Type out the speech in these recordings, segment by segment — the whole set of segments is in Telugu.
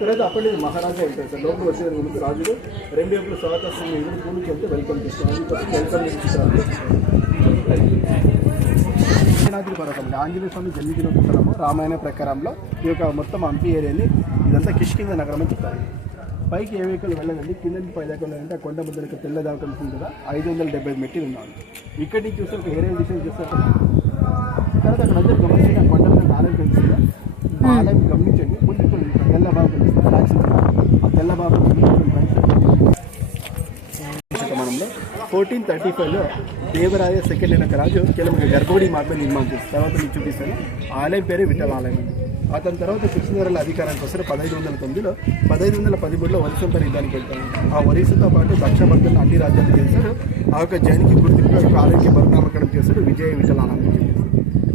తర్వాత అప్పటి నుంచి మహారాజా ఉంటారు సార్. లోపల వచ్చే ముందు రాజులు రెండు వైపులు స్వాగతం ఎదురు పూలకి వెళ్తే వెల్కమ్ చేస్తారు. దక్షిణాద్రి పర్వతం ఆంజనేయ స్వామి జన్మదిన పుస్తకము రామాయణ ప్రకారంలో ఈ యొక్క మొత్తం హంపి ఏరియాని ఇదంతా కిష్కింద నగరం అని చెప్తారు. పైకి ఏ వెహికల్ వెళ్ళదండి, కింద నుంచి పై దాకా వెళ్ళాలంటే ఆ కొండ ముద్దలకి తెల్ల దాకా ఉంటుంది కదా, 575 మెట్లు ఉన్నాను. ఇక్కడి నుంచి చూస్తే ఒక ఏరియా విషయం చూస్తే తర్వాత అక్కడ అందరూ గమనించి ఆ కొండ మీద ఆలయం కనిపిస్తుంది. ఆ ఆలయం గమనించండి. ముందు తెల్ల బాబు కనిపిస్తుంది. ఆ తెల్ల బాబు శతమానంలో 1435లో దేవరాయ సెకండ్ అయిన రాజు కేవలం గర్భగుడి మాత్రమే నిర్మాణం చేస్తారు. తర్వాత మీకు చూపిస్తాను. ఆలయం పేరు విఠల ఆలయం. అతని తర్వాత కృష్ణదేవరాయల అధికారానికి వస్తారు 1509లో. 1513లో ఒరిస్సా యుద్ధానికి వెళ్తారు. ఆ ఒరిస్సాతో పాటు దక్షిణ భారతంలో అన్ని రాజ్యాలు చేశారు. ఆ యొక్క జైనికి గుర్తింపు ఆలయానికి మరునామకరణం చేశారు విజయ విఠల ఆలయం.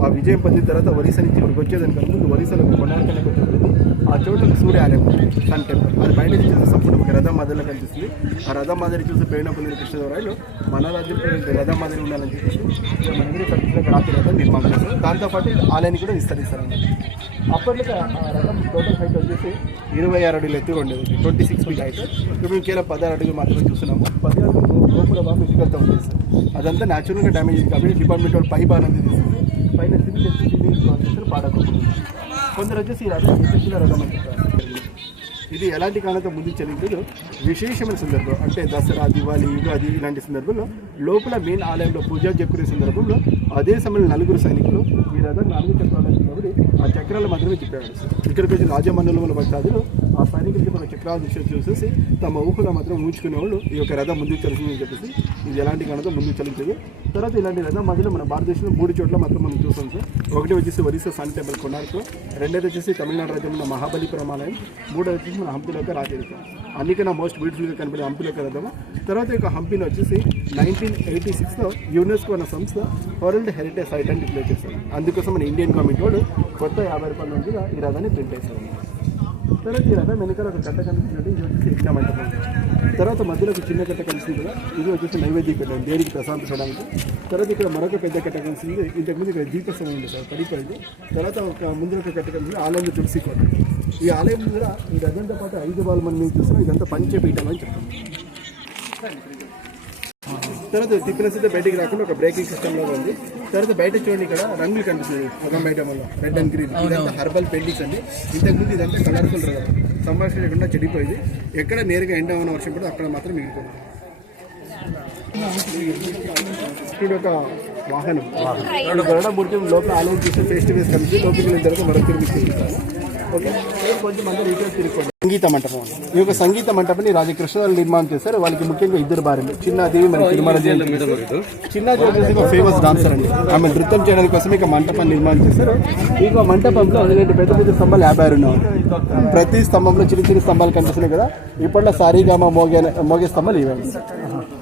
ఆ విజయం పొందిన తర్వాత ఒరిస్సా నుంచి ఇక్కడికి వచ్చేదానికి ముందు ఒరిస్సాలో కొనార్కనకు వచ్చింది. ఆ చోట్ల సూర్య ఆలయం సన్ టెంపుల్ అది బయట నుంచి చూస్తే సంపూర్ణ ఒక రథం మాదిరిలో కనిపిస్తుంది. ఆ రథం మాదిరి చూసి ప్రేరణ పొందిన కృష్ణదేవరాయలు మన రాజ్యం రథం మాదిరి ఉండాలని చెప్పేసి మనకి కనిపించిన రాత్రి రథం నిర్మాణం చేస్తారు. దాంతోపాటు ఆలయాన్ని కూడా విస్తరిస్తారు. అప్పట్లో ఆ రథం టోటల్ హైట్ వచ్చేసి 26 అడుగులు ఎత్తుగా ఉండేది, 26 ఫీట్ హైట్. ఇప్పుడు కేవలం 16 అడుగులు మాత్రమే చూస్తున్నాము. 16 అడుగులు గోపుర భాగం ఇటుకలతో ఉంటుంది. అదంతా న్యాచురల్గా డ్యామేజ్ అయింది కాబట్టి డిపార్ట్మెంట్ వాళ్ళు పై బాగా తీసుకుంది. పైన సివిల్ పాడకపోతుంది. కొందరు వచ్చేసి ఈ రథం రథం అని చెప్తారు. ఇది ఎలాంటి కారణంతో ముందు చెల్లించదు విశేషమైన సందర్భం అంటే దసరా, దివాళీ, యుగాది ఇలాంటి సందర్భంలో లోపల మెయిన్ ఆలయంలో పూజ జరుపుకునే సందర్భంలో అదే సమయంలో 4 సైనికులు ఈ రథం 4 చక్రాలు కాబట్టి ఆ చక్రాలు మాత్రమే చెప్పాడు. ఇక్కడికి వచ్చి రాజమండలంలో భక్తాదులు ఆ సైనికులకి మన చక్రాల దృష్టి చూసేసి తమ ఊహలో మాత్రం ఊహించుకునేవాళ్ళు ఈ యొక్క రథం ముందుకు చలిసిందని చెప్పేసి ఇది ఎలాంటి కారణంతో ముందుకు చలించదు. తర్వాత ఇలాంటి రథం మధ్యలో మన భారతదేశంలో 3 చోట్ల మాత్రం మనం చూస్తాం సార్. ఒకటి వచ్చేసి ఒరిస్సా సన్ టెంపుల్ కొనార్క్లో, రెండోది వచ్చేసి తమిళనాడు రాజ్యంలో మహాబలిపురం ఆలయం, మూడోది వచ్చేసి మన హంపిలోకి రాజేస్తాం. అందుకన్నా మోస్ట్ బ్యూటిఫుల్గా కనబడే హంపిలోకి రథము. తర్వాత ఈ యొక్క హంపిలో వచ్చేసి 1986లో యునెస్కో అన్న సంస్థ వరల్డ్ హెరిటేజ్ సైట్ అని డిక్లేర్ చేస్తారు. అందుకోసం మన ఇండియన్ గవర్నమెంట్ వాళ్ళు కొత్త 50 రూపాయల నుంచి ఈ రథాన్ని ప్రింట్ చేస్తారు. తర్వాత ఈ రథం వెనకాల ఒక కట్ట కనిపిస్తుంది. ఇది వచ్చేసి యజ్ఞ మంటపం. తర్వాత మధ్యలో ఒక చిన్న కట్ట కనిపిస్తుంది కదా, ఇది వచ్చేసి నైవేద్యం పెట్టడం దేనికి ప్రశాంత చేయడానికి. తర్వాత ఇక్కడ మరొక పెద్ద కట్ట కనిపిస్తుంది. ఇంతకుముందు ఇక్కడ దీపస్తంభం ఉంది సార్, పడిపోయింది. తర్వాత ఒక ముందు ఒక కట్ట కనిపిస్తుంది ఆలయంలో తులసి కోట. ఈ ఆలయం ముందర ఈ రథంతో పాటు 5 బాల్ మనం మీకు చూస్తున్నాం. ఇదంతా పంచపీఠం అని చెప్తాం. తర్వాత థిక్నెస్ అయితే బయటికి రాకుండా ఒక బ్రేకింగ్ సిస్టంలో ఉంది. తర్వాత బయట చూడండి ఇక్కడ రంగులు కనిపిస్తుంది రథం బయట వల్ల రెడ్ అండ్ గ్రీన్. ఇదంతా హర్బల్ పెయింటింగ్స్ అండి. ఇంతకుముందు ఇదంతా కలర్ఫుల్ రథం సంభాషణ లేకుండా చెడిపోయింది. ఎక్కడ నేరుగా ఎండ ఉన్న వర్షం కూడా అక్కడ మాత్రం మిగిలిపోయింది. ఇక్కడ ఒక వాహనం గరుడ మూర్తి లోపల ఆలయం చూస్తే ఫేస్ టు ఫేస్ కలిసి లోపలికి వెళ్ళిన తర్వాత మరొక తిరిగి ఓకే. కొంచెం మంది రీటైల్ తిరుగుకోండి. సంగీత మంటపం. ఈ యొక్క సంగీత మంటపాన్ని రాజా కృష్ణదేవరాయలు నిర్మాణం చేశారు. వాళ్ళకి ముఖ్యంగా 2 భార్యలు. చిన్నాదేవి మరి చిన్నాదేవి ఒక ఫేమస్ డాన్సర్ అండి. ఆమె నృత్యం చేయడానికి కోసం ఇక మంటపాన్ని నిర్మాణం చేశారు. ఈ మంటపంలో పెద్ద పెద్ద స్తంభాలు 56 ఉన్నాయి. ప్రతి స్తంభంలో చిన్న చిన్న స్తంభాలు కనిపిస్తున్నాయి కదా. ఇప్పట్లో సారీగామ మోగే స్తంభాలు ఇవ్వండి.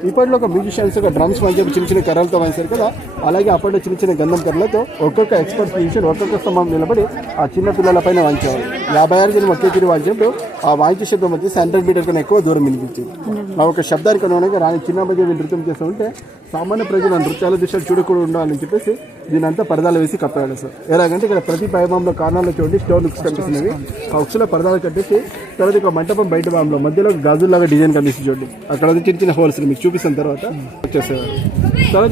ఇప్పట్లో ఒక మ్యూజిషియన్స్ ఒక డ్రమ్స్ మంచి చిన్న చిన్న కర్రలతో వాయించారు కదా, అలాగే అప్పట్లో చిన్న చిన్న గంధం కర్రలతో ఒక్కొక్క ఎక్స్పర్ట్ మ్యూజిషియన్ ఒక్కొక్క స్తంభం నిలబడి ఆ చిన్న పిల్లల పైన వాయించేవారు. 56 జనం ఒకే తిరిగి వాయించినప్పుడు ఆ వాయించే శబ్దం వచ్చి 100 మీటర్ కన్నా ఎక్కువ దూరం వినిపించింది. ఆ ఒక శబ్దానికి అనుగుణంగా రాని చిన్న మధ్య నృత్యం చేస్తూ ఉంటే సామాన్య ప్రజలు నృత్యాల దృశ్యాలు చూడకూడదు ఉండాలని చెప్పేసి దీనంతా పరదాలు వేసి కప్పాడు సార్. ఎలాగంటే ఇక్కడ ప్రతి పైభాగంలో కార్నర్లో చూడండి స్టోన్ హుక్స్ కనిపిస్తున్నవి. ఆ హుక్స్లో పరదాలు కట్టేసి తర్వాత ఒక మంటపం బయట భాగంలో మధ్యలో గాజుల్లాగా డిజైన్ కనిపిస్తుంది చూడండి. అక్కడ చిన్న చిన్న హోల్స్ మీకు చూపిస్తున్న తర్వాత వచ్చేసేవారు. తర్వాత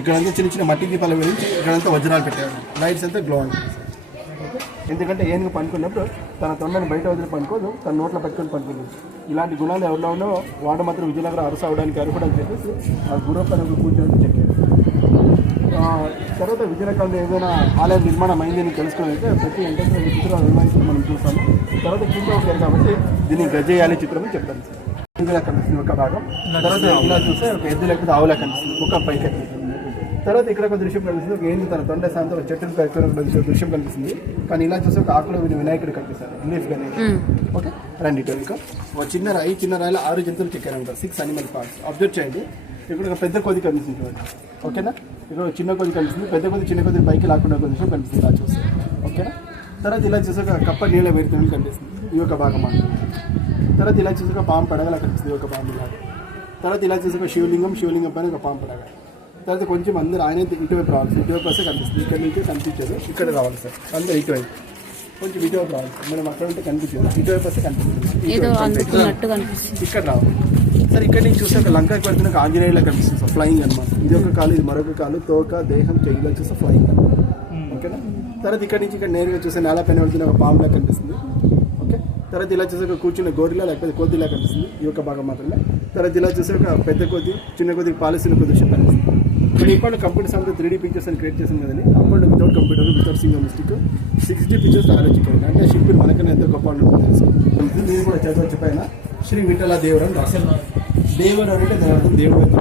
ఇక్కడంతా చిన్న చిన్న మట్టి దీపాలు వేయించి ఇక్కడంతా వజ్రాలు పెట్టేవారు. లైట్స్ అంతా గ్లో ఉంటుంది. ఎందుకంటే ఏనుగు పనుకున్నప్పుడు తన తొండని బయట వదిలి పనుకోదు, తన నోట్లో పెట్టుకొని పనుకుంటుంది. ఇలాంటి గుణాలు ఎవరిలో ఉన్నో వాడు మాత్రం విజయనగరం అరసు అవడానికి అర్హుడని చెప్పేసి ఆ గుర్రపనకు కూర్చొని చెప్పారు. తర్వాత విజయనగరంలో ఏదైనా ఆలయం నిర్మాణం అయిందని తెలుసుకోవాలంటే ప్రతి ఎంటర్టైన్మెంట్ చిత్రాలు నిర్వహించి మనం చూస్తాము. తర్వాత కింద ఒకరు కాబట్టి దీన్ని గజేయాలి చిత్రం అని చెప్తాను సార్. ఎద్దులా కనిపిస్తుంది ఒక భాగం. తర్వాత ఇలా చూస్తే ఒక ఎద్దు లేకపోతే ఆవులా కనిపిస్తుంది, ముఖం పైకి. తర్వాత ఇక్కడ ఒక దృశ్యం కనిపిస్తుంది. ఒక ఏంటి తన తొండ సాయంత్రం చెట్టుకు ఎక్కడ దృశ్యం కనిపిస్తుంది. కానీ ఇలా చూస్తే ఒక ఆకులో వినాయకుడు కనిపిస్తారు రిలీఫ్ గానే. ఓకే రండి. ఇంకా ఒక చిన్న రాయిలో 6 జంతువులు చెక్కారు ఉంటారు. 6 అనిమల్ పార్ట్స్. అబ్జర్వ్ చేయండి. ఇక్కడ ఒక పెద్ద కొద్ది కనిపిస్తుంది చూడండి. ఓకేనా. ఇక్కడ చిన్న కొద్ది కనిపిస్తుంది, పెద్ద కొద్ది చిన్న కొద్ది పైకి లాకుండా కొంచెం కనిపిస్తుంది ఇలా చూస్తే. ఓకేనా. తర్వాత ఇలా చూస్తే ఒక కప్ప నీళ్ళ వేడుతుంది కనిపిస్తుంది ఈ యొక్క భాగం మాత్రం. తర్వాత ఇలా చూసి ఒక పాము పడగలా కనిపిస్తుంది ఒక పాము లాగా. తర్వాత ఇలా చూసి ఒక శివలింగం పైన ఒక పాము పడగ. తర్వాత కొంచెం అందరూ ఆయన ఇటువైపు రావాలి. ఇటువైపు వస్తే కనిపిస్తుంది. ఇక్కడ నుంచి కనిపించదు, ఇక్కడ రావాలి సార్. అందరూ ఇటువైపు. కొంచెం ఇటువైపు రావాలి. మనం అక్కడ ఉంటే కనిపించింది, ఇటువైపు వస్తే కనిపిస్తుంది. ఏదో అందుకున్నట్టు కనిపిస్తుంది. ఇక్కడ రావాలి సార్. ఇక్కడ నుంచి చూస్తే ఒక లంకకి వెళ్తున్న ఒక ఆంజనేయులా కనిపిస్తుంది సార్, ఫ్లయింగ్ అనమాట. ఇది ఒక కాలు, ఇది మరొక కాలు, తోక, దేహం, చెయ్యిలో చూస్తే ఫ్లయింగ్. ఓకేనా. తర్వాత ఇక్కడ నుంచి ఇక్కడ నేరుగా చూస్తే నేల పైన వెళ్తున్న ఒక పాములా కనిపిస్తుంది. ఓకే. తర్వాత ఇలా చూస్తే ఒక కూర్చున్న గోరిలా లేకపోతే కోతిలా కనిపిస్తుంది, ఈ యొక్క భాగం మాత్రమే. తర్వాత ఇలా చూస్తే ఒక పెద్ద కొద్ది, చిన్న కొద్ది, పాలసీన కొద్ది విషయం కనిపిస్తుంది. ఇప్పుడు ఇప్పుడు కంప్యూటర్స్ అంతా 3D పిక్చర్స్ అని క్రియేట్ చేసింది కదండి. అప్పుడు without computer, without single mistake 60 pictures ఆలోచించారు. అంటే శిల్పులు మనకన్నా ఎంతో గొప్ప తెలుసు. నేను కూడా చదవచ్చు పైన శ్రీ విఠల దేవుడు అని రాశాను. దేవుడు అంటే దాని అర్థం దేవుడు అని.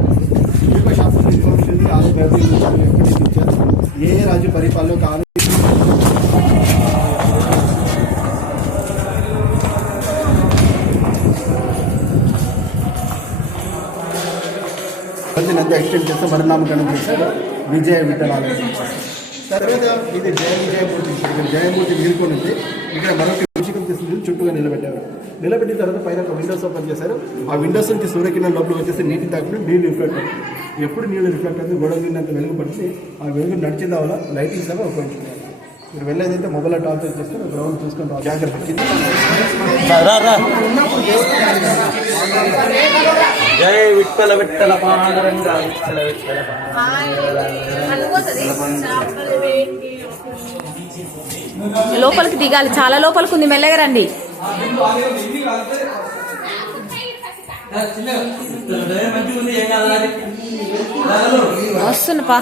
శిల్ప శాస్త్రం ఇన్ఫర్మేషన్ ఎప్పటికీ ఇచ్చారు. ఏ రాజు పరిపాలన కాదు అంతా ఎక్స్టెండ్ చేస్తే మరణామకరణం చేశారు విజయ విఠలాలయం. తర్వాత ఇది జయమూర్తి. ఇక్కడ జయమూర్తి వీరుకొని ఉంది. ఇక్కడ మరొక విషయం తీసుకుని చుట్టూగా నిలబెట్టారు. నిలబెట్టిన తర్వాత పైన ఒక విండోస్ ఓపెన్ చేశారు. ఆ విండోస్ నుంచి సూర్యకిరణం లోపల వచ్చేసి నీటి తాకుండా నీళ్ళు రిఫ్లెక్ట్ అవుతుంది. ఎప్పుడు నీళ్ళు రిఫ్లెక్ట్ అవుతుంది గొడవ నిన్నంత వెలుగు పడితే ఆ వెలుగు నడిచిన వల్ల లైటింగ్స్ అవి ఉపయోగించుకున్నారు. మీరు వెళ్ళేదైతే మొబైల్ టార్చ్ చేస్తే గ్రౌండ్ చూసుకుంటాం జాగ్రత్త. జై విఠల విఠల పాండురంగ విఠల విఠల. లోపలికి దిగాలి, చాలా లోపలికి ఉంది, మెల్లగా రండి. వస్తున్నా పా.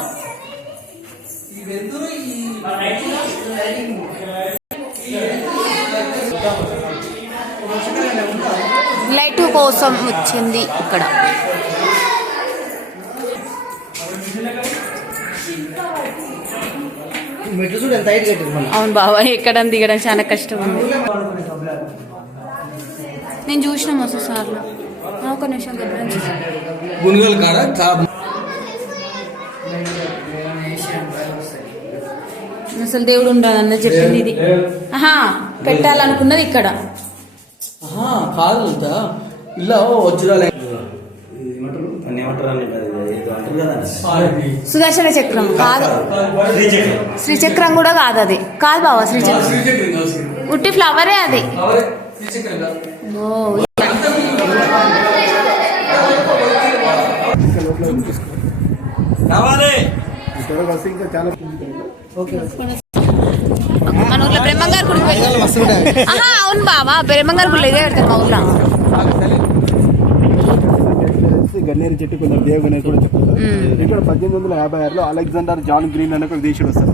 లైట్ కోసం వచ్చింది ఇక్కడ. అవును బాబా, ఎక్కడం దిగడం చాలా కష్టం ఉంది. నేను చూసిన మస్తు సార్లు. ఒక నిమిషం గుణగల్ కాడ అసలు దేవుడు ఉండదన్న చెప్పింది ఇది. ఆహా, పెట్టాలనుకున్నది ఇక్కడ కాదు ఇలా వజ్రాలు సుదర్శన చక్రం కాదు, శ్రీచక్రం కూడా కాదు. అది కాదు బావా, శ్రీచక్రం ఉట్టి ఫ్లవరే అది. మన ఊర్లో బ్రహ్మంగారు గుడికి వెళ్ళి. అవును బావా, బ్రహ్మంగారు గుడి ఇదే పెడతారు మా ఊర్లో. గన్నేరు చెట్టు కొంచెం దేవగన్నేరు కూడా చెప్తారు. ఇక్కడ 1856లో అలెగ్జాండర్ జాన్ గ్రీన్ అనే ఒక దేశీయుడు వస్తారు.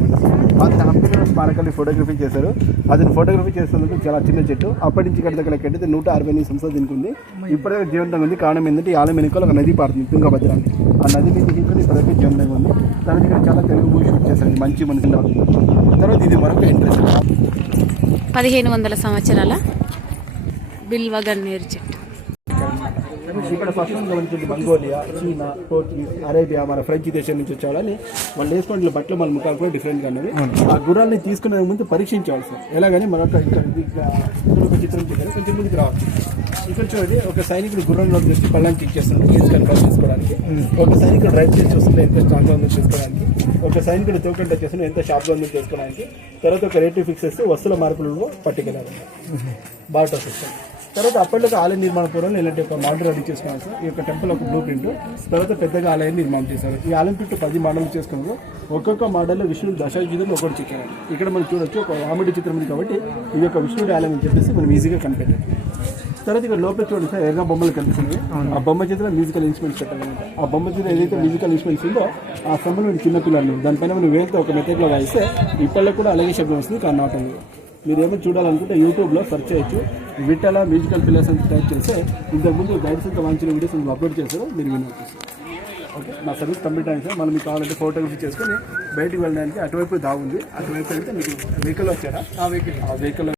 అతను హంపి స్మారకాన్ని ఫోటోగ్రఫీ చేశారు. అతను ఫోటోగ్రఫీ చేస్తున్నందుకు చాలా చిన్న చెట్టు. అప్పటి నుంచి ఇక్కడ దగ్గర కట్టితే 168 సంవత్సరాలు దీనికి ఉంది. ఇప్పటికే జీవంతంగా ఉంది. కారణం ఏంటంటే ఈ ఆలయం వెనుకలో ఒక నది పారుతుంది, తుంగభద్ర అని. ఆ నది మీద దిగుకొని ఇప్పటికే జీవంతంగా ఉంది. తర్వాత ఇక్కడ చాలా తెలుగు మూవీ షూట్ చేశారు, మంచి మనిషి. తర్వాత ఇది మరొక ఇంట్రెస్ట్. 1500 సంవత్సరాల బిల్వ గన్నేరు చెట్టు. ఇక్కడ ఫస్ట్ నుంచి మంగోలియా, చీనా, పోర్చుగీస్, అరేబియా, మన ఫ్రెంచ్ దేశం నుంచి వచ్చేవాళ్ళని వాళ్ళు వేసుకున్న బట్టలు మన ముఖాలు కూడా డిఫరెంట్గా ఉన్నవి. ఆ గుర్రాలని తీసుకునే ముందు పరీక్షించవాలి సార్. ఎలాగని మరొక ఇక్కడ ఒక చిత్రం చేయాలి. కొంచెం ముందుకు రావాలి. ఇక్కడ చూడండి, ఒక సైనికుడు గుర్రంలో వచ్చి పళ్ళని చెక్ చేస్తున్నాడు కేసు కన్ఫర్మ్ చేసుకోవడానికి. ఒక సైనికుడు డ్రైవ్ చేసి వస్తుంది ఎంత స్ట్రాంగ్గా ఉందో చేసుకోవడానికి. ఒక సైనికుడు తోకంట చేస్తున్న ఎంత షాప్గా ఉందో చేసుకోవడానికి. తర్వాత ఒక రేటు ఫిక్స్ చేస్తే వస్తువుల మార్పులను పట్టుకెళ్ళాలి బాటో సిస్టమ్. తర్వాత అప్పటికి ఆలయ నిర్మాణ పూర్వంలో ఇలాంటి ఒక మోడల్ రెడీ చేసుకున్నాను సార్. ఈ యొక్క టెంపుల్ ఒక బ్లూ ప్రింట్. తర్వాత పెద్దగా ఆలయాన్ని నిర్మాణం చేశారు. ఈ ఆలయం చుట్టూ 10 మోడల్ చేసుకున్నారు. ఒక్కొక్క మోడల్లో విష్ణుడు దశాయుధులు ఒకటి చెక్కారు. ఇక్కడ మనం చూడొచ్చు, ఒక రాముడి చిత్రం ఉంది కాబట్టి ఇది ఒక విష్ణుడి ఆలయం అని చెప్పేసి మనం ఈజీగా కనిపెట్టాం. తర్వాత ఇక్కడ లోపల చూడండి సార్, ఎర్ర బొమ్మలు కనిపిస్తున్నాయి. ఆ బొమ్మ చేతిలో మ్యూజికల్ ఇన్స్ట్రుమెంట్స్ పెట్టాలన్నమాట. ఆ బొమ్మ చేతిలో ఏదైతే మ్యూజికల్ ఇన్స్ట్రుమెంట్స్ ఉందో ఆ స్తంభంలో చిన్న పిల్లలు దానిపైన మనం వేలతో ఒక మెథడ్లో వాయిస్తే ఇప్పటిలో కూడా అలాగే శబ్దం వస్తుంది. కానీ నాట్ ఉంది. మీరు ఏమో చూడాలనుకుంటే యూట్యూబ్లో సెర్చ్ చేయొచ్చు, విఠల మ్యూజికల్ పిల్లర్స్ అని టైప్ చేస్తే ఇంతకుముందు గైడ్స్ అంతా వాంచిన వీడియోస్ అప్లోడ్ చేస్తారు, మీరు వినవచ్చు. ఓకే, నా సర్వీస్ కంప్లీట్ అయింది సార్. మనం మీకు కావాలంటే ఫోటోగ్రఫీ చేసుకొని బయటికి వెళ్ళడానికి అటువైపు దాగుంది. అటువైపు అయితే మీకు వెహికల్ వచ్చారా? ఆ వెహికల్